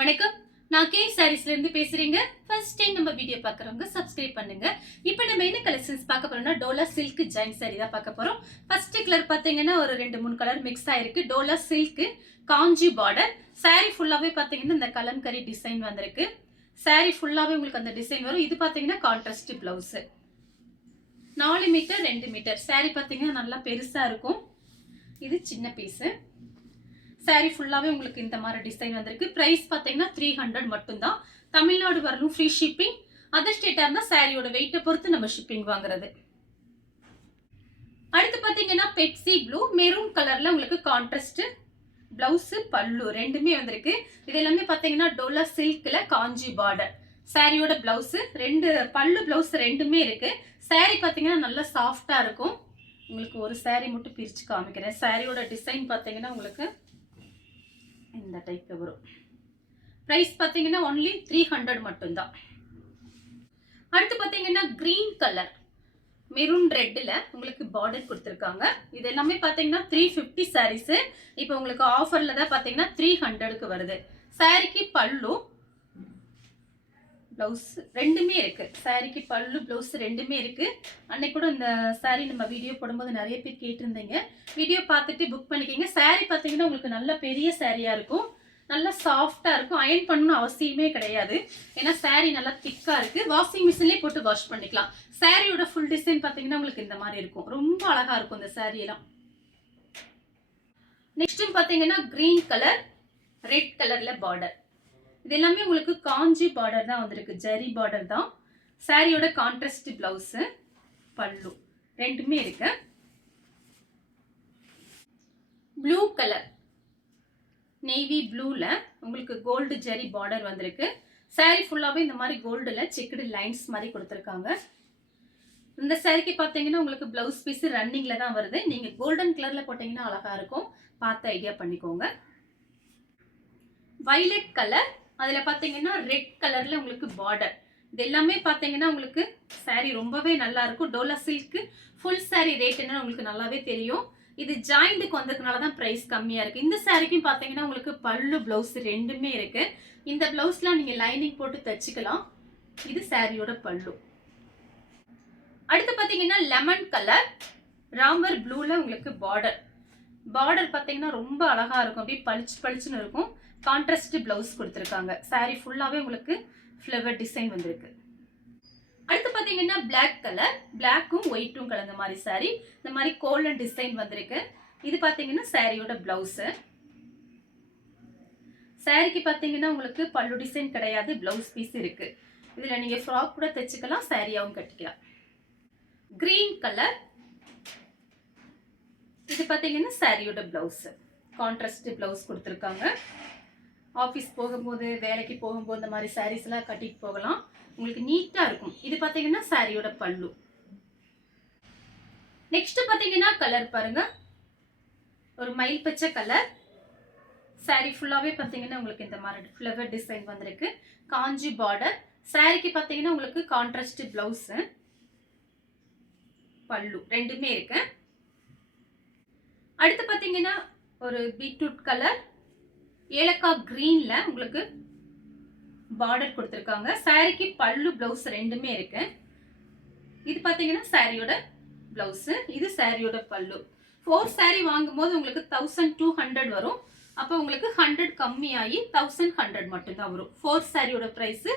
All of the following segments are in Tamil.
வணக்கம். நான் கே சாரீஸ்ல இருந்து பேசுறேங்க. ஃபர்ஸ்ட் டைம் நம்ம வீடியோ பார்க்குறவங்க சப்ஸ்கிரைப் பண்ணுங்க. இப்போ நம்ம என்ன கலெக்ஷன்ஸ் பார்க்க போறோம்னா டோலா சில்க் ஜாயின் சாரி தான் பார்க்க போறோம். ஃபர்ஸ்ட் கலர் பார்த்தீங்கன்னா ஒரு 2-3 கலர் மிக்ஸ் ஆயிருக்கு. டோலா சில்க் காஞ்சி பார்டர். சாரி ஃபுல்லாவே பார்த்தீங்கன்னா இந்த கலம்கரி டிசைன் வந்திருக்கு. சாரி ஃபுல்லாவே உங்களுக்கு அந்த டிசைன் வரும். இது பார்த்தீங்கன்னா contrast blouse. 4 metre 2 metre. Sari பார்த்தீங்கன்னா நல்லா பெருசா இருக்கும். இது சின்ன பீஸ். சாரி ஃபுல்லாவே உங்களுக்கு இந்த மாதிரி டிசைன் வந்திருக்கு. பிரைஸ் பாத்தீங்கன்னா 300 மட்டும் தான். தமிழ்நாடு வரலும் ஃப்ரீ ஷிப்பிங். அதர் ஸ்டேட்டா இருந்தா சாரியோட வெயிட்டை பொறுத்து நம்ம ஷிப்பிங் வாங்குறது. அடுத்து பாத்தீங்கன்னா பெப்சி ப்ளூ மெரூன் கலர்ல உங்களுக்கு கான்ட்ராஸ்ட் பிளவுஸ் பல்லு ரெண்டுமே வந்திருக்கு. இது எல்லாமே பாத்தீங்கன்னா டோலா சில்க்ல காஞ்சி பார்டர். சாரியோட பிளவுஸ் ரெண்டு பல்லு பிளவுஸ் ரெண்டுமே இருக்கு. சாரி பாத்தீங்கன்னா நல்லா சாஃப்டா இருக்கும். உங்களுக்கு ஒரு சாரி மட்டும் பிரிச்சு காமிக்கிறேன். சாரியோட டிசைன் பாத்தீங்கன்னா உங்களுக்கு இந்த டைப்ல வரும். பிரைஸ் பாத்தீங்கன்னா only 300 மட்டும் தான். அடுத்து பாத்தீங்கன்னா கிரீன் கலர் மெரூன் ரெட்ல உங்களுக்கு பார்டர் கொடுத்திருக்காங்க. இது எல்லாமே பாத்தீங்கன்னா 350 சாரீஸ். இப்போ உங்களுக்கு ஆஃபர்ல தான் பாத்தீங்கன்னா 300க்கு வருது. சாரிக்கு பல்லு பிளவுஸ் ரெண்டுமே இருக்கு. சாரிக்கு பல்லு பிளவுஸ் ரெண்டுமே இருக்கு. அன்னைக்கு கூட இந்த சாரி நம்ம வீடியோ போடும்போது நிறைய பேர் கேட்டிருந்தீங்க. வீடியோ பார்த்துட்டு புக் பண்ணிக்கோங்க. சாரி பார்த்தீங்கன்னா உங்களுக்கு நல்ல பெரிய சாரியா இருக்கும். நல்லா சாஃப்டா இருக்கும். அயன் பண்ணணும் அவசியமே கிடையாது. ஏன்னா சாரி நல்லா திக்கா இருக்கு. வாஷிங் மிஷின்லேயே போட்டு வாஷ் பண்ணிக்கலாம். சாரியோட ஃபுல் டிசைன் பார்த்தீங்கன்னா உங்களுக்கு இந்த மாதிரி இருக்கும். ரொம்ப அழகா இருக்கும் இந்த சாரி எல்லாம். நெக்ஸ்ட் பார்த்தீங்கன்னா கிரீன் கலர் ரெட் கலர்ல பார்டர். இது எல்லாமே உங்களுக்கு காஞ்சி பார்டர் தான் வந்திருக்கு. ஜரி பார்டர் தான். சாரியோட கான்ட்ராஸ்ட் பிளவுஸ் பல்லு ரெண்டுமே இருக்கு. ப்ளூ கலர் நேவி ப்ளூல உங்களுக்கு கோல்டு ஜரி பார்டர் வந்திருக்கு. சாரி ஃபுல்லாவே இந்த மாதிரி கோல்டுல செக்குடு லைன்ஸ் மாதிரி கொடுத்துருக்காங்க. இந்த சாரிக்கு பார்த்தீங்கன்னா உங்களுக்கு பிளவுஸ் பீஸ் ரன்னிங்ல தான் வருது. நீங்க கோல்டன் கலர்ல போட்டீங்கன்னா அழகா இருக்கும். பார்த்து ஐடியா பண்ணிக்கோங்க. வயலட் கலர் அதுல பாத்தீங்கன்னா ரெட் கலர்ல உங்களுக்கு பார்டர். இது எல்லாமே பாத்தீங்கன்னா உங்களுக்கு சாரி ரொம்பவே நல்லா இருக்கும். Dola silk full sorry rate என்னன்னு உங்களுக்கு நல்லாவே தெரியும். இது ஜாயிண்ட்டுக்கு வந்ததுனால தான் பிரைஸ் கம்மியா இருக்கு. இந்த சாரிக்கும் பாத்தீங்கன்னா உங்களுக்கு பல்லு பிளவுஸ் ரெண்டுமே இருக்கு. இந்த பிளவுஸ்லாம் நீங்க லைனிங் போட்டு தச்சுக்கலாம். இது சாரியோட பல்லு. அடுத்து பாத்தீங்கன்னா லெமன் கலர் ராமர் ப்ளூல உங்களுக்கு பார்டர். பார்டர் பாத்தீங்கன்னா ரொம்ப அழகா இருக்கும். அப்படியே பளிச்சு பளிச்சுன்னு இருக்கும். கான்ட்ராஸ்ட் பிளவுஸ் கொடுத்திருக்காங்க. சாரி ஃபுல்லாவே உங்களுக்கு ஃப்ளவர் டிசைன் வந்திருக்கு. அடுத்து பாத்தீங்கன்னா பிளாக் கலர் பிளாக்கும் ஒயிட்டும் கலந்த மாதிரி சாரி. இந்த மாதிரி கோல்டன் டிசைன் வந்திருக்கு. இது பாத்தீங்கன்னா சாரியோட பிளவுஸ். சாரிக்கு பாத்தீங்கன்னா உங்களுக்கு பல்லு டிசைன் கிடையாது. பிளவுஸ் பீஸ் இருக்கு. இதுல நீங்க ஃப்ராக் கூட தைச்சுக்கலாம். சாரியாவும் கட்டிக்கலாம். கிரீன் கலர் இது பாத்தீங்கன்னா சாரியோட பிளவுஸ். கான்ட்ராஸ்ட் பிளவுஸ் கொடுத்திருக்காங்க. ஆஃபீஸ் போகும்போது வேலைக்கு போகும்போது இந்த மாதிரி சாரீஸ் எல்லாம் கட்டிட்டு போகலாம். உங்களுக்கு நீட்டா இருக்கும். இது பாத்தீங்கன்னா சாரியோட பல்லு. நெக்ஸ்ட் பாத்தீங்கன்னா கலர் பாருங்க. ஒரு மயில் பச்சை கலர். சாரி ஃபுல்லாவே பாத்தீங்கன்னா உங்களுக்கு இந்த மாதிரி ஃப்ளவர் டிசைன் வந்திருக்கு. காஞ்சி பார்டர். சாரிக்கு பாத்தீங்கன்னா உங்களுக்கு கான்ட்ராஸ்ட் பிளவுஸ் பல்லு ரெண்டுமே இருக்கு. அடுத்து பாத்தீங்கன்னா ஒரு பீட்ரூட் கலர் ஏலக்காய் கிரீன்ல உங்களுக்கு பார்டர் கொடுத்திருக்காங்க. சாரிக்கு பல்லு பிளவுஸ் ரெண்டுமே இருக்கு. இது பாத்தீங்கன்னா சாரியோட பிளவுஸ். இது சாரியோட பல்லு. 4 சாரி வாங்கும்போது உங்களுக்கு 1200 வரும். அப்போ உங்களுக்கு 100 கம்மியாகி 1100 மட்டும் தான் வரும். 4 சாரியோட பிரைஸ்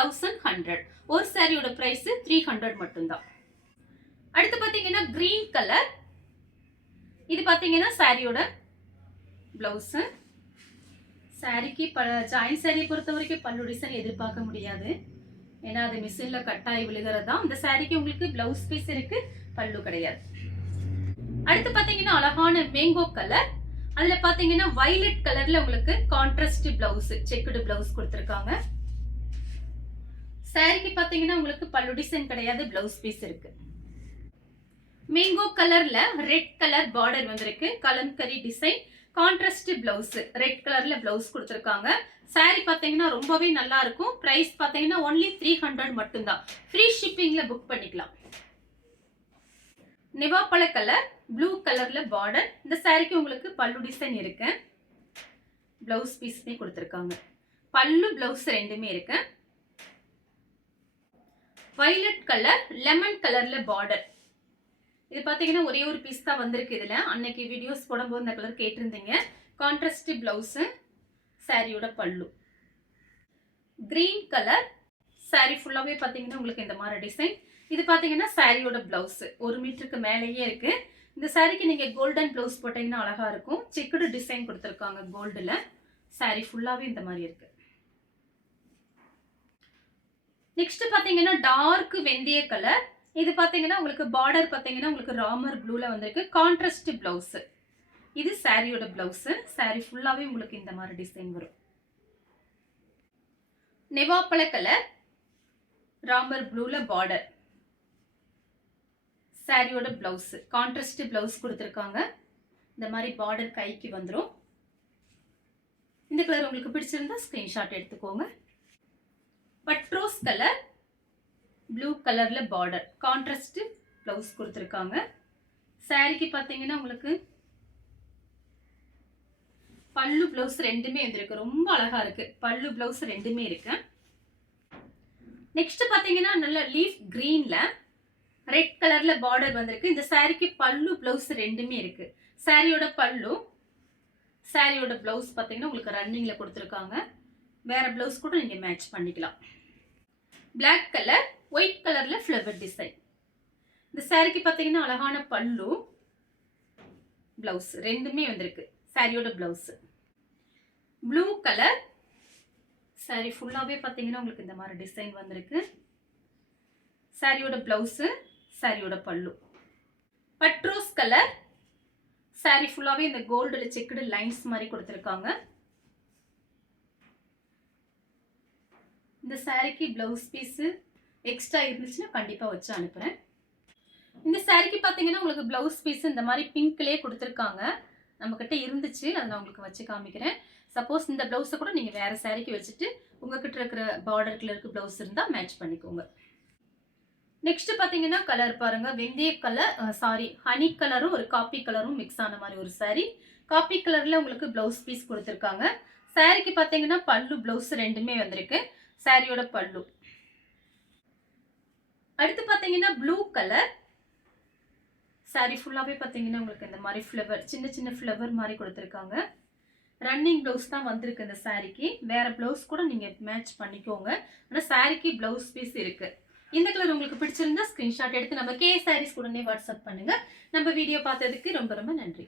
1100. ஒரு சாரியோட பிரைஸ் 300 மட்டும் தான். அடுத்து பாத்தீங்கன்னா கிரீன் கலர். இது பாத்தீங்கன்னா சாரியோட பிளவுஸ். சாரிக்கு ஜாயின் சாரியை பொறுத்த வரைக்கும் பல்லு டிசைன் எதிர்பார்க்க முடியாது. ஏன்னா அது மிஷின்ல கட்டாயி விழுகிறது தான். இந்த சாரிக்கு உங்களுக்கு பிளவுஸ் பீஸ் இருக்கு. பல்லு கிடையாது. அடுத்து பாத்தீங்கன்னா அழகான மேங்கோ கலர். அதுல பாத்தீங்கன்னா வயலட் கலர்ல உங்களுக்கு கான்ட்ராஸ்ட் பிளவுஸ் செக்குடு பிளவுஸ் கொடுத்திருக்காங்க. சாரிக்கு பாத்தீங்கன்னா உங்களுக்கு பல்லு டிசைன் கிடையாது. பிளவுஸ் பீஸ் இருக்கு. மேங்கோ கலர்ல ரெட் கலர் பார்டர் வந்திருக்கு. Kalamkari design contrast blouse red கலர்ல பிளவுஸ் கொடுத்திருக்காங்க. சாரி பாத்தீங்கன்னா ரொம்பவே நல்லா இருக்கும். பிரைஸ் பாத்தீங்கன்னா only 300 மட்டும் தான். ஃப்ரீ ஷிப்பிங்ல புக் பண்ணிக்கலாம். நிவாப்பழ கலர் ப்ளூ கலர்ல பார்டர். இந்த சாரிக்கு உங்களுக்கு பல்லு டிசைன் இருக்கு. பிளவுஸ் பீஸ்மே கொடுத்திருக்காங்க. பல்லு பிளவுஸ் ரெண்டுமே இருக்கு. வயலட் கலர் லெமன் கலர்ல பார்டர். இது பாத்தீங்கன்னா ஒரே ஒரு பீஸ் தான் வந்திருக்கு. இதுல அன்னைக்கு வீடியோஸ் போடும்போது இந்த கலர் கேட்டிருந்தீங்க. கான்ட்ராஸ்ட் பிளவுஸ், சாரியோட பல்லு. கிரீன் கலர் சாரி ஃபுல்லாவே பாத்தீங்கன்னா உங்களுக்கு இந்த மாதிரி டிசைன். இது பாத்தீங்கன்னா சாரியோட பிளவுஸ் 1 மீட்டருக்கு மேலேயே இருக்கு. இந்த சாரிக்கு நீங்க கோல்டன் பிளவுஸ் போட்டீங்கன்னா அழகா இருக்கும். செக்குடு டிசைன் கொடுத்திருக்காங்க கோல்டுல. சாரி ஃபுல்லாவே இந்த மாதிரி இருக்கு. நெக்ஸ்ட் பாத்தீங்கன்னா டார்க் வெந்தய கலர். இது பாத்தீங்கன்னா உங்களுக்கு பார்டர் பாத்தீங்கன்னா உங்களுக்கு ராமர் ப்ளூல வந்திருக்கு. Contrast blouse. இது சாரியோட பிளவுஸ். சாரி ஃபுல்லாவே உங்களுக்கு இந்த மாதிரி டிசைன் வரும். நெவாப்பழ கலர் ராமர் ப்ளூல பார்டர். சாரியோட பிளவுஸ் கான்ட்ராஸ்ட் பிளவுஸ் கொடுத்திருக்காங்க. இந்த மாதிரி பார்டர் கைக்கு வந்துரும். இந்த கலர் உங்களுக்கு பிடிச்சிருந்தா ஸ்கிரீன்ஷாட் எடுத்துக்கோங்க. பட்ரோஸ் கலர் ப்ளூ கலர்ல பார்டர். கான்ட்ராஸ்ட் பிளவுஸ் கொடுத்திருக்காங்க. சாரிக்கு பாத்தீங்கன்னா உங்களுக்கு பல்லு பிளவுஸ் ரெண்டுமே வந்திருக்கு. ரொம்ப அழகா இருக்கு. பல்லு பிளவுஸ் ரெண்டுமே இருக்கு. நெக்ஸ்ட் பாத்தீங்கன்னா நல்ல லீஃப் கிரீன்ல ரெட் கலர்ல பார்டர் வந்திருக்கு. இந்த சாரிக்கு பல்லு பிளவுஸ் ரெண்டுமே இருக்கு. சாரியோட பல்லு, சாரியோட பிளவுஸ் பாத்தீங்கன்னா உங்களுக்கு ரன்னிங்ல கொடுத்திருக்காங்க. வேற பிளவுஸ் கூட நீங்க மேட்ச் பண்ணிக்கலாம். பிளாக் கலர் ஒயிட் கலர்ல ஃப்ளவர் டிசைன். இந்த சாரிக்கு பாத்தீங்கன்னா அழகான பல்லு, பிளவுஸ் ரெண்டுமே வந்திருக்கு. சாரியோட பிளவுஸ். ப்ளூ கலர் சாரி ஃபுல்லாவே பாத்தீங்கன்னா உங்களுக்கு இந்த மாதிரி டிசைன் வந்திருக்கு. சாரியோட பிளவுஸ், சாரியோட பல்லு. பட்ரோஸ் கலர் சாரி ஃபுல்லாவே இந்த கோல்டுல செக்குடு லைன்ஸ் மாதிரி கொடுத்திருக்காங்க. இந்த சாரிக்கு பிளவுஸ் பீஸ் எக்ஸ்ட்ரா இருந்துச்சுன்னா கண்டிப்பா வச்சு அனுப்புறேன். இந்த சாரிக்கு பாத்தீங்கன்னா உங்களுக்கு பிளவுஸ் பீஸ் இந்த மாதிரி பிங்க்லயே கொடுத்திருக்காங்க. நம்ம கிட்ட இருந்துச்சு, அதை நான் உங்களுக்கு வச்சு காமிக்கிறேன். சப்போஸ் இந்த பிளவுஸை கூட நீங்க வேற சாரிக்கு வச்சுட்டு உங்ககிட்ட இருக்கிற பார்டர் கலருக்கு பிளவுஸ் இருந்தா மேட்ச் பண்ணிக்கோங்க. நெக்ஸ்ட் பாத்தீங்கன்னா கலர் பாருங்க. வெந்தய கலர் ஹனி கலரும் ஒரு காப்பி கலரும் மிக்ஸ் ஆன மாதிரி ஒரு சாரி. காப்பி கலர்ல உங்களுக்கு பிளவுஸ் பீஸ் கொடுத்திருக்காங்க. சாரிக்கு பாத்தீங்கன்னா பல்லு பிளவுஸ் ரெண்டுமே வந்திருக்கு. சாரியோட பல்லு. அடுத்து பாத்தீங்கன்னா ப்ளூ கலர் சாரி ஃபுல்லாவே பாத்தீங்கன்னா உங்களுக்கு இந்த மாதிரி ஃப்ளவர், சின்ன சின்ன ஃப்ளவர் மாதிரி கொடுத்திருக்காங்க. ரன்னிங் பிளவுஸ் தான் வந்திருக்கு இந்த சாரிக்கு. வேற பிளவுஸ் கூட நீங்க மேட்ச் பண்ணிக்கோங்க. ஆனா சாரிக்கு பிளவுஸ் பீஸ் இருக்கு. இந்த கலர் உங்களுக்கு பிடிச்சிருந்தா ஸ்கிரீன்ஷாட் எடுத்து நம்ம கே சாரீஸ் உடனே வாட்ஸ்அப் பண்ணுங்க. நம்ம வீடியோ பார்த்ததுக்கு ரொம்ப ரொம்ப நன்றி.